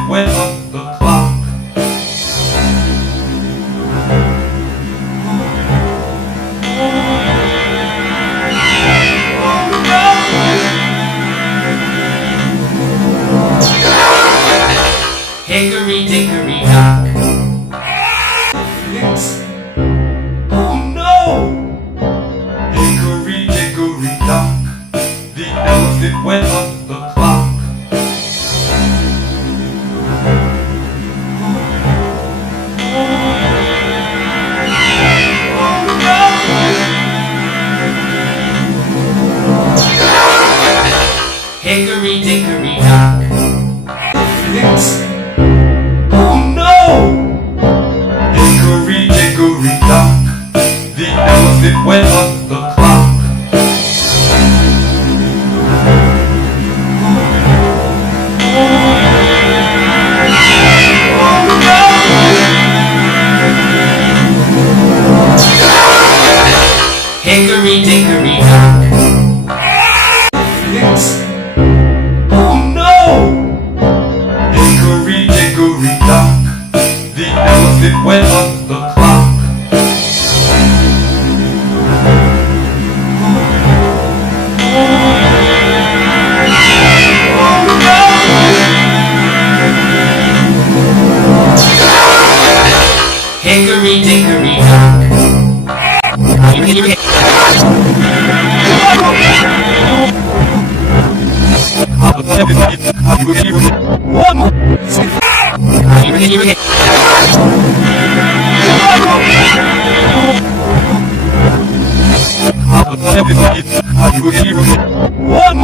it went up the clock. Hickory, dickory, dock. Oh no! Hickory, dickory, dock. The elephant went up the clock. Hickory, dickory, dock. Oh no! Hickory, dickory, dock. The elephant went up the clock. Hickory, dickory, dock. Oh no! Hickory, dickory, dock. The elephant went up the clock. Hickory, dickory, dock. One.